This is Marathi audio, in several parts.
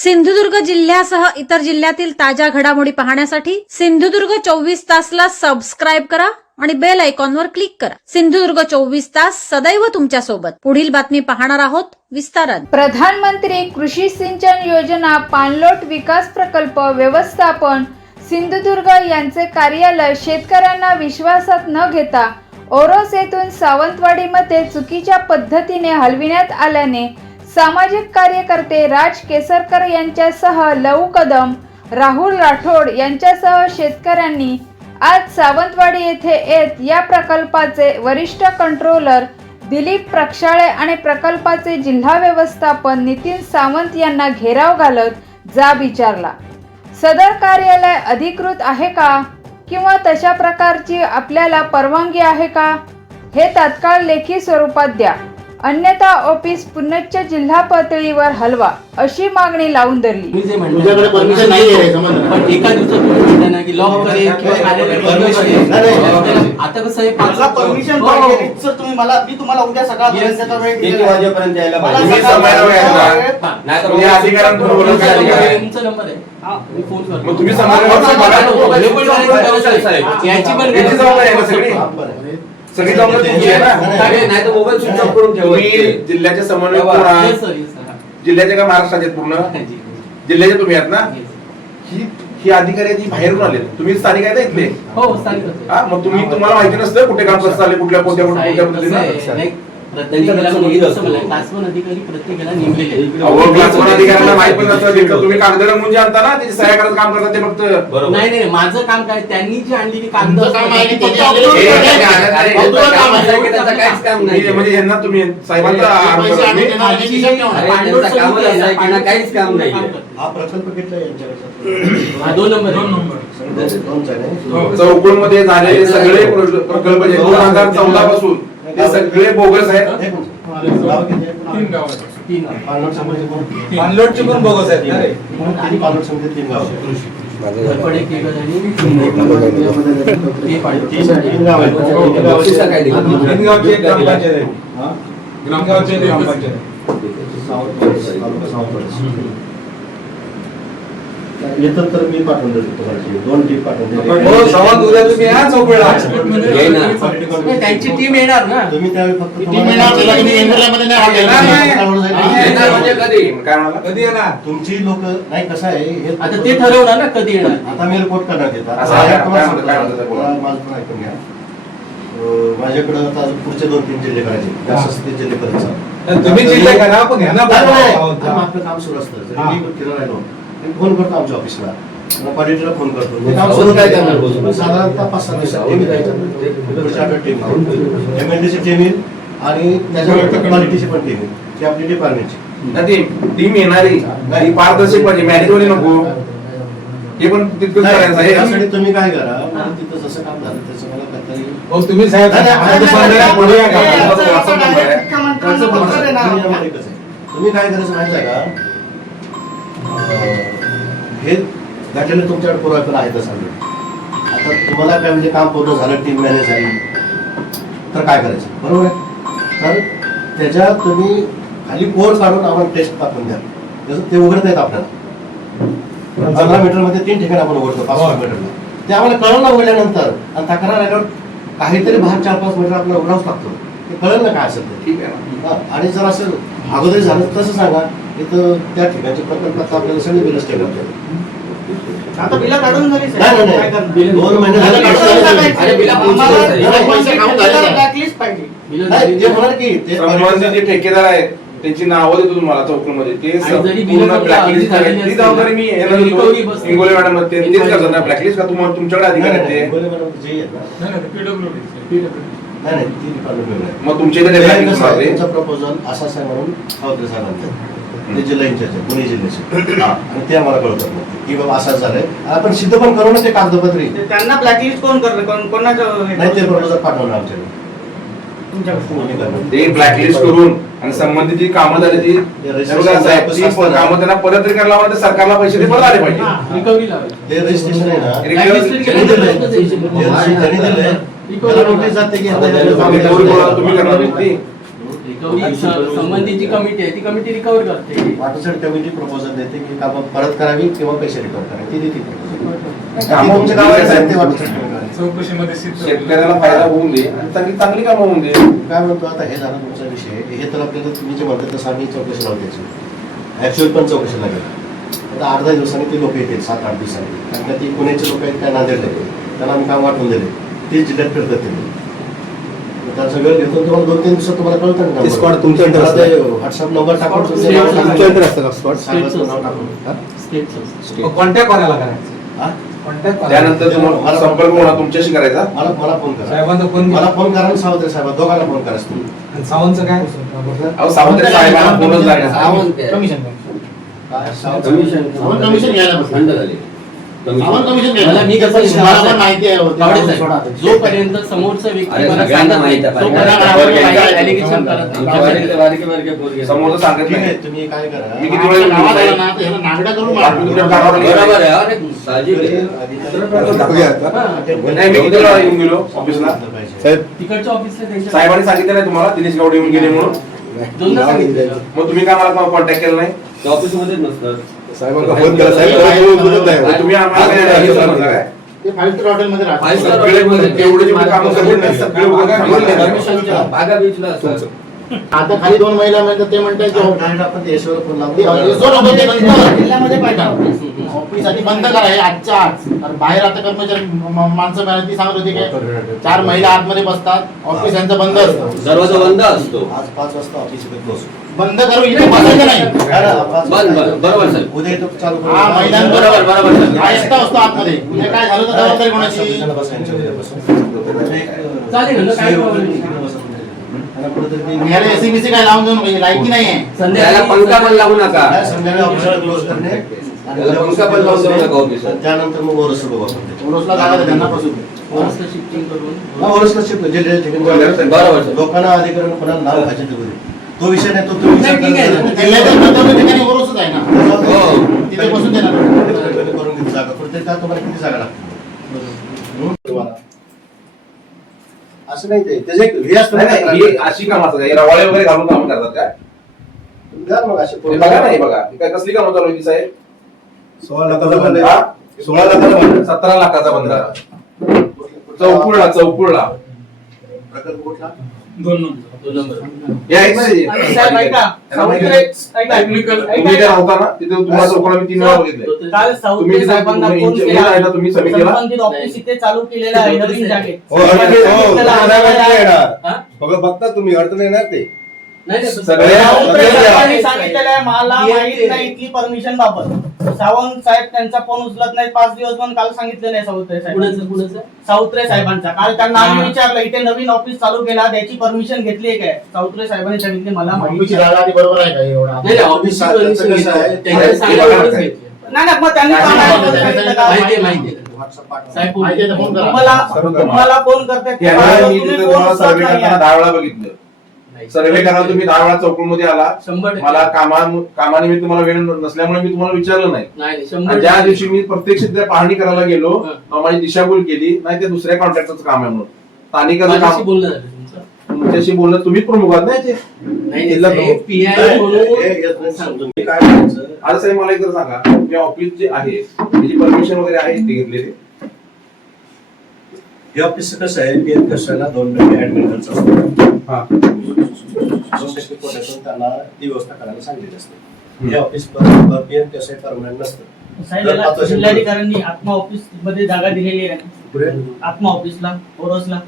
सिंधुदुर्ग जिल्ह्यासह इतर जिल्ह्यातील ताज्या घडामोडी पाहण्यासाठी सिंधुदुर्ग 24 तासला सबस्क्राईब करा आणि बेल आयकॉनवर क्लिक करा. सिंधुदुर्ग 24 तास सदैव तुमच्या सोबत. पुढील बातमी पाहणार आहोत विस्ताराने. प्रधानमंत्री कृषी सिंचन योजना पाणलोट विकास प्रकल्प व्यवस्थापन सिंधुदुर्ग यांचे कार्यालय शेतकऱ्यांना विश्वासात न घेता ओरोस येथून सावंतवाडीमध्ये चुकीच्या पद्धतीने हलविण्यात आल्याने सामाजिक कार्यकर्ते राज केसरकर यांच्यासह लवू कदम, राहुल राठोड यांच्यासह शेतकऱ्यांनी आज सावंतवाडी येथे येत या प्रकल्पाचे वरिष्ठ कंट्रोलर दिलीप प्रक्षाळे आणि प्रकल्पाचे जिल्हा व्यवस्थापन नितीन सावंत यांना घेराव घालत जाब विचारला. सदर कार्यालय अधिकृत आहे का किंवा तशा प्रकारची आपल्याला परवानगी आहे का हे तात्काळ लेखी स्वरूपात द्या, अन्यथा ऑफिस पुनश्च जिल्हा पातळीवर हलवा अशी मागणी लावून धरली. तुझ्याकडे परमिशन नाही आहे पण एका दिवसात तुम्ही म्हणता ना की लॉक करेल किंवा आता कसं आहे मला परमिशन पाहिजे सर. तुम्ही मला मी तुम्हाला उद्या सकाळपर्यंतचा वेळ दिलेला आहे. 1 वाजेपर्यंत यायला मला पाहिजे. सकाळपर्यंत नाही तर उद्या अधिकाऱ्यांकडून बोलवून घ्या. तुमचा नंबर आहे. मी फोन करतो. मग तुम्ही समाजावर बघा याची पण याची जबाबदारी आहे ना सगळी. सगळी जबाबदारी तुमची आहे ना. नाही तर मोबाईल स्विच ऑफ करून तुम्ही ठेवा. जिल्ह्याचे समन्वयक कोण आहात? Yes, sir, yes, sir. जिल्ह्याचे का महाराष्ट्राचे आहेत पूर्ण? जिल्ह्याचे तुम्ही आहात ना? ही अधिकारी आहेत, ही बाहेरून आले. तुम्ही स्थानिक आहे ना इथले? हो, स्थानिक होते. हा, मग तुम्हाला माहिती नसतं कुठे काम कसं चालले, कुठल्या साहेब, कसं आहे, पद्धतीने? प्रत्येकाला कसं बोलायचं, क्लास वन अधिकारी प्रत्येकाला नेमलेले आहेत. अहो, क्लास वन अधिकाऱ्यांना माहित पण नसतं. नेमकं तुम्ही कागद रंगून जे आणता ना, त्याची सह्या करायचं काम करतात ते फक्त. नाही नाही, माझं काम काय, त्यांनी जी आणलेली कागद तुमचं काम आहे की फक्त त्यांनी आणलेली upload कागद करायचं. आहे. अरे, तुझं काम आहे की त्याचं काहीच काम नाही. म्हणजे यांना तुम्ही साहेबांचा आरोप पैसे करा. आम्ही देणार नाही, खिशात ठेवणार. अरे, त्यांचं कामच असं आहे की ना, काहीच काम नाही. हा प्रकल्प घेतला यांच्याकडे हा, दोन नंबर. चौकोन मध्ये झालेले सगळे प्रकल्प जे 2014 पासून ते सगळे बोगस आहेत. तीन. पाणलोटचे पण बोगस आहेत ना रे. घरपडे केलं आणि हे पाणी. तीन गाव आहेत. तीन गावची एक ग्रामपंचायत आहे. ग्रामगावची एक ग्रामपंचायत आहे. येतात तर मी पाठवून देतो तुम्हाला 2 टीप पाठवून देतो. हो, संवाद उद्या तुम्ही या चौकळा. नाही, त्यांची टीम येणार ना. तुम्ही त्यावेळी फक्त किती महिना केला की मी एंबुलन्समध्ये नाही राहिलेला. येणार म्हणजे कधी? काय म्हणाला? कधी येणार? तुमची लोक नाही कसं आहे हे आता ते ठरवणार ना कधी येणार. आता मी रिपोर्ट करण्यात येतात. असं आहे का? काय म्हणतात बोला. माझं पण ऐकून घ्या. माझ्याकडे आता अजून पुढचे 2-3 जिल्हे करायचे. जास्त ते जिल्हे करायचं. तुम्ही जिल्हा करा पण ह्यांना आपलं काम सुरू असतं. जरी मी फिरायला राहिलो मी फोन करतो आमच्या ऑफिसला, ऑडिटरला फोन करतो. मी काम सुरू काय करणार बोलतो? साधारणतः 5-6 दिवसात टीम येईल. पुढच्या आठवड्यात टीम येईल. MLD ची टीम येईल आणि त्याच्यानंतर क्वालिटीची पण टीम येईल. ती आपली डिपार्टमेंटची टीम येणारी नाही, पारदर्शक पाहिजे. मॅनेजवाली नको. हे पण तितकंच करायचं आहे. त्यासाठी तुम्ही काय करा, मला तिथं जसं काम झालं त्याचं मला काहीतरी मग तुम्ही साहेब तुम्ही तुम्ही काय करायचं माहिती आहे का, हे घटनेला तुमच्याकडे पुरावे पण आहेतच सगळे. आता तुम्हाला काय म्हणजे काम पूर्ण झालं, टीम मॅनेज झाली तर काय करायचं, बरोबर आहे. तर त्याच्यात तुम्ही खाली कोड काढून आम्हाला टेस्ट पाठवून द्या. जसं ते उघडत आहेत आपल्याला 15 मीटरमध्ये 3 ठिकाणी आपण उघडतो 5 मीटरला. ते आम्हाला कळलं ना उघडल्यानंतर, आणि तक्रार आल्यावर काहीतरी बाहेर 4-5 मीटर आपल्याला उघडावंच लागतो. ते कळलं ना काय असेल ते. ठीक आहे ना. आणि जर असं अगोदर झालं तसं सांगा. इथं त्या ठिकाणचे प्रकल्पात आपल्याला सगळे बिलच ठेवलं. आता बिला काढून झाली सर. नाही, काय करणार? 2 महिने बिलं काढून झाले. टाकायची. अरे, बिलं पुढची आम्हाला झाली. ग्रामपंचायत काम झालं, blacklist पाहिजे. नाही, ते होणार की ते संबंधित जे ठेकेदार आहेत त्यांची नावं देतो तुम्हाला चौकूनमध्ये. ते आणि जरी बिलं पूर्ण फक्त blacklist अर्धी झालेली ती असतील जबाबदारी मी ना, यांना तरी देतो. recovery बसते. इंगोले मॅडम तेच करतात ना ब्लॅकलिस्ट का तुमच्याकडे अधिकार आहे ते. जे आहेत ना, नाही ती डिपार्टमेंट आहे. मग तुमच्या इथे blacklist होणार ते. तुमचा प्रपोजल असा आहे म्हणून सावत्र साहेबांचं ते जिल्हा इंचार्ज आहे पुणे जिल्ह्याचे, आणि ते आम्हाला कळतात मग की बाबा असंच झालंय. आपण सिद्ध पण करू ना ते कागदपत्री. ते त्यांना ब्लॅकलिस्ट कोण करणार, कोणाचं नाही ते प्रपोजल पाठवणार आमच्याकडे. ते ब्लॅकलिस्ट करून आणि संबंधित जी कामं झाली ती साहेब ती कामं त्यांना परत करायला लावणार. ते सरकारला पैसे ते परत आले पाहिजे. रिकव्हरी लावायची. ते रजिस्ट्रेशन आहे ना, Blacklisted केलं तर प्रश्नच आहे. त्यांनी दिलंय. त्याला नोटीस जाते की तुम्ही करणार ती. रिकव्हरी संबंधित जी कमिटी आहे ती कमिटी रिकव्हर करते. वॉटर साईड कमिटी प्रपोजल देते की कामं परत करावी किंवा पैसे रिकव्हर करावे, ती देते proposal. कामं तुमच्या गावात आहे ते water side committee. चौकशीमध्ये शेतकऱ्याला फायदा होऊन दे आणि चांगली कामं होऊन दे. काय म्हणतो आता हे झालं तुमचा विषय, हे तर आपल्याला तुम्ही जे म्हणतात तसं आम्ही चौकशी लावून द्यायची. ऍक्च्युअल पण चौकशी लागेल. आता 8-10 दिवसांनी ते लोक येतील, 7-8 दिवसांनी, कारण का ती पुण्याचे लोक आहेत काय नांदेडले, त्यांना आम्ही काम वाटून दिले, ते जिल्ह्यात फिरतात ते. त्या सगळं घेतो तुम्हाला 2-3 दिवसात तुम्हाला कळतं ना. स्क्वॉड तुमच्या इंटरेस्ट आहे. व्हॉट्सअप नंबर टाकून तुमच्या इंटरेस्ट आहे स्क्वॉड. सांगायचं नाव टाकून. स्टेटचं कॉन्टॅक्ट कोणाला करायचं? हा? कॉन्टॅक्ट त्यानंतर तुम्हाला संपर्क होणार तुमच्याशी करायचा. मला फोन करा, साहेबांचा फोन मला फोन करा आणि सावंतरे साहेब दोघांना फोन करा तुम्ही. आणि सावंतचं काय? अहो सावंतरे साहेबांना फोनच लागेल. कमिशन काय कमिशन कमिशन घ्यायला बसला. बंद झाले. मला मी कसं जोपर्यंत समोरचा व्यक्ती अरे मला सगळ्यांना सांगत माहिती नाही, आहे. तोपर्यंत आपण allegation करत आमच्या नाही. बारके पोरगे. समोरचं सांगत ठीक आहे, नाही. तुम्ही काय करा, मी किती वेळा येऊन गावाला साहेब? ना, तर ह्याला नागडा करून बाकी तुमच्या कामावर गेलो. बरोबर आहे. अरे साहजिक आहे. नाही, मी किती वेळा येऊन गेलो ऑफिसला. साहेब तिकडच्या ऑफिसला त्यांच्या साहेबांनी सांगितलं नाही तुम्हाला दिनेश गावडे येऊन गेले म्हणून. दोनदा सांगितलं. मग तुम्ही का मला कॉन्टॅक्ट केला नाही? ते ऑफिसमध्येच नसतात. साहेबांना फोन केला साहेब परत बोलत नाही. तुम्ही आम्हाला काय हे समजलं काय? ते 5 हॉटेलमध्ये राहतात. Five star सगळे hotel मध्ये एवढे जेवढे कामं करत नाही, सगळे उभं कामं करतात. परमिशनच्या बागा बीचला असतात. आता खाली 2 महिला म्हणजे ते म्हणतात की आपण ते यशवंत फोन लावतो. जिल्ह्यामध्ये पाहिजे ऑफिस आधी बंद करा हे आजच्या आज. तर बाहेर आता कर्मचारी माणसं मिळाली ती सांगत होती की 4 महिला आतमध्ये बसतात, ऑफिस यांचं बंद असतं. दरवाजा बंद असतो. आज 5 वाजता ऑफिस इथे क्लोज. बंद करू इथे बसायचं नाही. बरोबर सर. उद्या इथं चालू करू. हा, मैदान बरोबर सर. आयस्ता असतो आतमध्ये. उद्या काय झालं तर जबाबदारी कोणाची? चालेल ना, काय problem नाही. याला एसीबीसी काय लावून देऊन पाहिजे, लायकी नाहीये. त्याला पंखा पण लावू नका. संध्याकाळी ऑफिसला क्लोज करणे. त्याला पंखा पण लावून देऊ नका ऑफिसला. त्यानंतर मग ओरस बघू आपण. ओरसला जागा द्या, त्यांना पासून वरचं shifting करून ओरसला शिफ्ट जिल्ह्याच्या ठिकाणी बरोबर सर. लोकांना अधिकरण कोणाला नाव घ्यायचे ते बघू. तो विषय नाही, तो तुम्ही नाही, ठीक आहे. जिल्ह्याच्या प्रत्येक ठिकाणी ओरसच आहे ना. हो. तिथे बसून देणार करून घेतली जागा. प्रत्येक काय तुम्हाला किती जागा लागते तुम्हाला? असं नाही, ते त्याचे एक हे असतं ना. नाही, नाही, ही अशी कामं असतात. हे रवाळे वगैरे घालून कामं करतात काय? तुम्ही द्या ना मग असे हे बघा नाही बघा. हे काय कसली कामं चालू आहे ती साहेब? 16 लाखाचा बंद हा? आहे. 16 लाखाचा बंद आहे. 17 लाखाचा बंधारा. चौकुळला प्रकल्प कुठला? 2 नंबर. हे आहेत ना ते? साहेब ऐका, त्यांना माहिती आहे. तुम्ही त्या होता ना तिथे तुम्हाला चौकुळा मी 3 वेळा बघितले. काल तुम्ही सावंतरे तिथे साहेबांना फोन इंजिनियर आहे ना, तुम्ही समितीला? संबंधित ऑफिस इथे चालू केलेलं आहे नवीन जागेत. हो, तुम्हाला अडचण येणार. हा? बघा बघता तुम्ही अडचण येणार ते. नाही नाही, सगळ्या- सावंतरे सगळ्या- साहेबांनी सांगितलेलं आहे मला माहित नाही इथली परमिशन बाबत. सावंत साहेब त्यांचा फोन उचलत नाही 5 दिवस पण काल सांगितलेलं आहे सावंतरे साहेब. कुणाचं सावंतरे साहेबांचा काल त्यांना आम्ही विचारलं इथे नवीन ऑफिस चालू केला त्याची परमिशन घेतली आहे काय? सावंतरे साहेबांनी सांगितले मला माहिती ऑफिसची नाही. जागा आधी बरोबर आहे का एवढा? नाही नाही, ऑफिसची permission कसं आहे? घेतली. त्यांच्या सांगितल्यावरच घेतली. नाही मग त्यांनी माहिती आहे, माहिती आहे. WhatsApp पाठवा. साहेब, माहिती आहे तर फोन करा. तुम्हाला फोन करतात त्यावेळेला मी तुम्ही तिथे फोन तुम्हाला उचलत सर्वे नाही करताना आहे. 10 वेळा बघितलं. सर्वे करायला तुम्ही 10 वेळा चौकुळमध्ये आला. 100% मला कामानिमित्त मला वेळ नसल्यामुळे मी तुम्हाला विचारलं नाही. नाही नाही, आणि 100% ज्या दिवशी मी प्रत्यक्ष तिथे पाहणी करायला गेलो हा. तेव्हा माझी दिशाभूल केली. नाही ते दुसऱ्या कॉन्ट्रॅक्टरचं काम आहे म्हणून. स्थानिकाचं माझ्याशी काम. बोलणं झालं तुमचं. तुमच्याशी बोलणं तुम्हीच प्रमुख आहात ना याचे. नाही जिल्हा नाही, प्रमुख. PI म्हणून हे येत नाही समजून. मी काय म्हणायचं? आता साहेब मला एक तर सांगा, हे ऑफिस जे आहे त्याची परमिशन वगैरे आहे ते घेतलेली? हे ऑफिस कसं आहे की कशाला 2% ऍडमिन खर्च असतो. हा. 2% कोट्यातून त्यांना ती व्यवस्था करायला सांगितली असते. हे ऑफिस PM कसं आहे परमनंट नसतं. साहेब याला जिल्हाधिकाऱ्यांनी आत्मा ऑफिस मध्ये जागा दिलेली आहे ना. पुढे आत्मा ऑफिसला ओरसला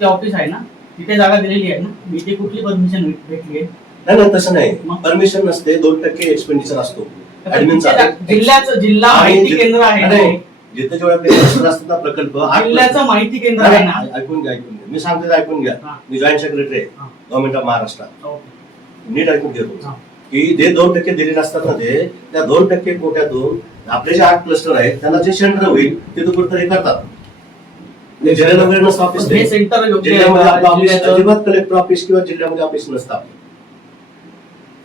ते ऑफिस आहे ना तिथे जागा दिलेली आहे ना. इथे कुठली परमिशन भेटली आहे? नाही तसं नाही. परमिशन नसते. 2% एक्सपेंडिचर असतो ऍडमिनचा. जिल्ह्याचं जिल्हा माहिती केंद्र आहे ना. जिथे जेवढे आपले रजिस्टर असतात ना प्रकल्प जिल्ह्याचं माहिती केंद्र आहे ना. ऐकून घ्या. मी सांगते ते ऐकून घ्या. हा. मी जॉईंट सेक्रेटरी आहे हा. Government of Maharashtra. ओके. नीट ऐकून घेतो हा. की जे 2% दिलेले असतात ना ते त्या 2% कोट्यातून आपले जे 8 क्लस्टर आहेत त्यांना जे सेंटर होईल तिथे कुठेतरी करतात. जिल्ह्याला वगैरे नसतं ऑफिस. हे सेंटर योग्य आहे जिल्ह्यामध्ये आपलं का? ऑफिस जिल्ह्याचं- अजिबात कलेक्टर ऑफिस किंवा जिल्ह्यामध्ये ऑफिस नसतं आपलं.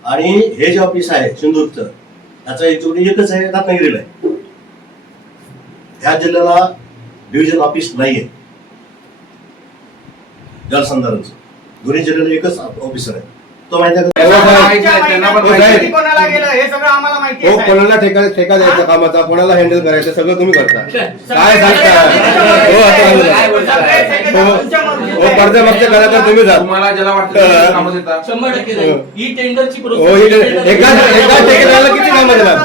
आणि हे जे ऑफिस आहे सिंधूरचं त्याचा एकच आहे रत्नागिरीला आहे. ह्या जिल्ह्याला डिव्हिजन ऑफिस नाहीये जलसंधारणचं. दोन्ही जिल्ह्याला एकच ऑफिसर आहे. तो माहिती आहे का? त्यांना पण मागच्या माहिती आहे. महिन्यात किती कोणाला गेलं हे सगळं आम्हाला माहिती हो, आहे साहेब. कोणाला ठेका द्यायचा कामाचा, कोणाला हँडल करायचं, सगळं तुम्ही करता. काय सांगता? काय बोलता? हो, कर्जमागच्या घरात तुम्ही जा. तुम्हाला ज्याला वाटतं कामं देतात 100% नाही. ही टेंडरची हो, प्रोसेस एका ठेकेदाराला किती कामं देणार?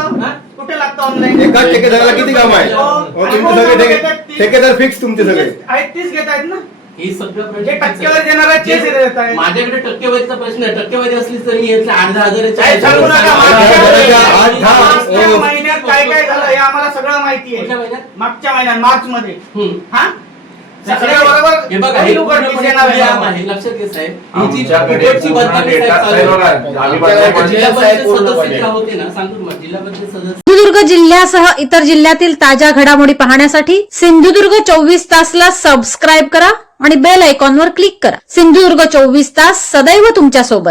कुठे लागतं ऑनलाईन एका ठेकेदाराला किती काम आहे? हो, तुमचे सगळे ठेकेदार फिक्स तुमचे सगळे. आहेत तीच घेत आहेत ना ही सगळं जे टक्केवारी देणार आहेत तेच देत आहेत. माझ्याकडे टक्केवारीचा प्रश्न आहे. टक्केवारी असली तर मी यातल्या 8-10 साहेब, सांगू नका. आठ-दहा, मागच्या हो. महिन्यात काय काय झालं हे आम्हाला सगळं माहिती कुठल्या आहे. महिन्यात? मागच्या महिन्यात मार्च मध्ये हम्म. सगळं बरोबर हे बघा हे उघडकीस पूर्णपणे येणार आहे. क्लिअर आहे. लक्षात घ्या साहेब ही जी आमच्याकडे फुकटची पूर्ण बदनामी डेटा साहेब चालू साहेबांना आहे. आहे. आम्ही आमच्या बदनामी जिल्हा साहेब परिषद पूर्णपणे. सदस्य जे होते ना, सांगतो तुम्हाला, जिल्हा परिषद सदस्य सिंधुदुर्ग जिल्ह्यासह इतर जिल्ह्यातील ताज्या घडामोडी पाहण्यासाठी सिंधुदुर्ग 24 तासला सबस्क्राईब करा आणि बेल आयकॉनवर क्लिक करा. सिंधुदुर्ग 24 तास सदैव तुमच्या सोबत.